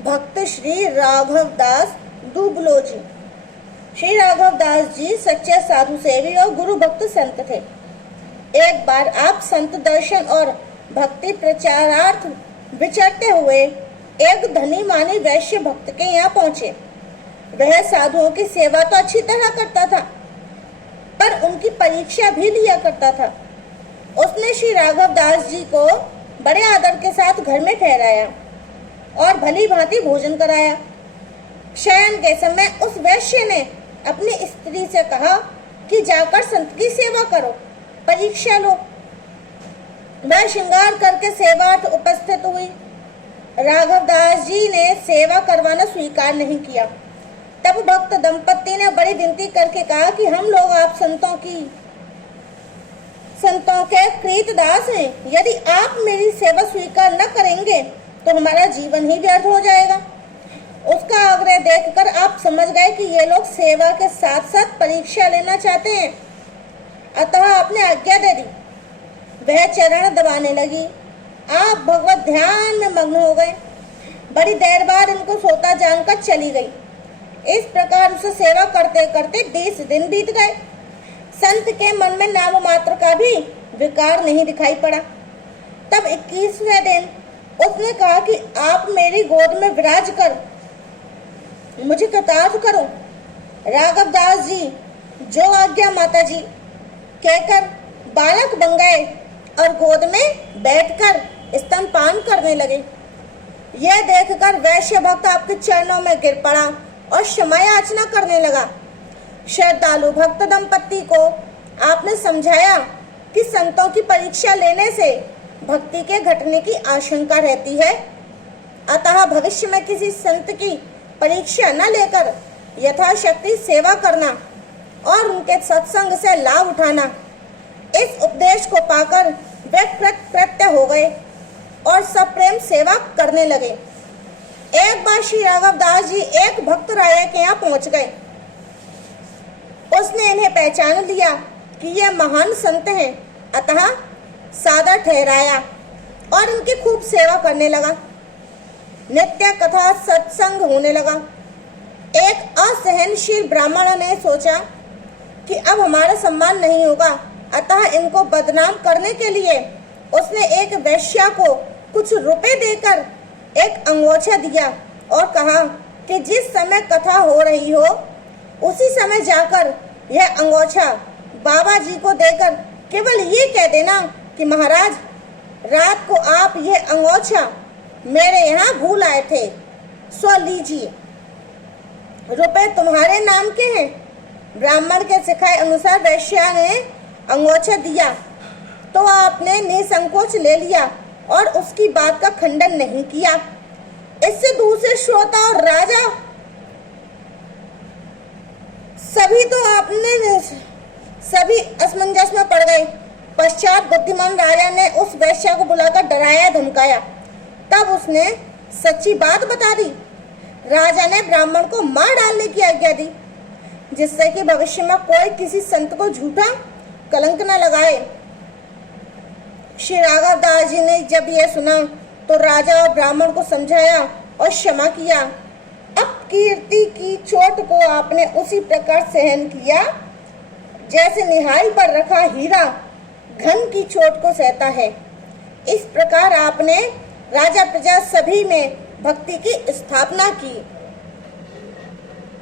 भक्त श्री राघव दास दुबलोजी। श्री राघव दास जी सच्चे साधु सेवी और गुरु भक्त संत थे। एक बार आप संत दर्शन और भक्ति प्रचारार्थ विचरते हुए एक धनी मानी वैश्य भक्त के यहाँ पहुंचे। वह साधुओं की सेवा तो अच्छी तरह करता था, पर उनकी परीक्षा भी लिया करता था। उसने श्री राघव दास जी को बड़े आदर के साथ घर में ठहराया और भली भांति भोजन कराया। शयन के समय उस वैश्य ने अपनी स्त्री से कहा कि जाकर संत की सेवा करो, परीक्षा लो। वह श्रृंगार करके सेवार्थ उपस्थित हुई। राघव दास जी ने सेवा करवाना स्वीकार नहीं किया। तब भक्त दंपति ने बड़ी विनती करके कहा कि हम लोग आप संतों के कृतदास हैं। यदि आप मेरी सेवा स्वीकार न करेंगे तो हमारा जीवन ही व्यर्थ हो जाएगा। उसका आग्रह देखकर आप समझ गए कि ये लोग सेवा के साथ साथ परीक्षा लेना चाहते हैं, अतः आपने आज्ञा दे दी। वह चरण दबाने लगी। आप भगवत ध्यान में मग्न हो गए। बड़ी देर बाद इनको सोता जानकर चली गई। इस प्रकार उसे सेवा करते करते 20 दिन बीत गए। संत के मन में नाम मात्र का भी विकार नहीं दिखाई पड़ा। तब 21वें दिन उसने कहा कि आप मेरी गोद में विराज कर मुझे कृतार्थ करो। राघव दास जी जो आज्ञा माता जी कहकर बालक बन गए और गोद में बैठकर स्तनपान करने लगे। यह देखकर वैश्य भक्त आपके चरणों में गिर पड़ा और क्षमा याचना करने लगा। श्रद्धालु भक्त दंपति को आपने समझाया कि संतों की परीक्षा लेने से भक्ति के घटने की आशंका रहती है, अतः भविष्य में किसी संत की परीक्षा न लेकर यथाशक्ति सेवा करना और उनके सत्संग से लाभ उठाना। इस उपदेश को पाकर वे कृतकृत्य हो गए और सप्रेम सेवा करने लगे। एक बार श्री राघव दास जी एक भक्त राजा के यहाँ पहुंच गए। उसने इन्हें पहचान लिया कि ये महान संत हैं, अतः सादर ठहराया और इनकी खूब सेवा करने लगा। नित्य कथा सत्संग होने लगा। एक असहनशील ब्राह्मण ने सोचा कि अब हमारा सम्मान नहीं होगा, अतः इनको बदनाम करने के लिए उसने एक वैश्या को कुछ रुपए देकर एक अंगोछा दिया और कहा कि जिस समय कथा हो रही हो उसी समय जाकर यह अंगोछा बाबा जी को देकर केवल ये कह देना कि महाराज रात को आप यह अंगोछा मेरे यहाँ भूल आए थे, सो लीजिए, रुपए तुम्हारे नाम के हैं। ब्राह्मण के सिखाए अनुसार वैश्या ने अंगोछा दिया तो आपने निसंकोच ले लिया और उसकी बात का खंडन नहीं किया। इससे दूसरे श्रोता और राजा सभी असमंजस में पड़ गए। पश्चात बुद्धिमान राजा ने उस वैश्या को बुलाकर डराया धमकाया। तब उसने सच्ची बात बता दी। राजा ने ब्राह्मण को मार डालने की आज्ञा दी, जिससे कि भविष्य में कोई किसी संत को झूठा कलंक न लगाए। श्री राघव दास जी ने जब यह सुना तो राजा और ब्राह्मण को समझाया और क्षमा किया। अब कीर्ति की चोट को आपने उसी प्रकार सहन किया जैसे निहाल पर रखा हीरा घन की चोट को सहता है। इस प्रकार आपने राजा प्रजा सभी में भक्ति की स्थापना की।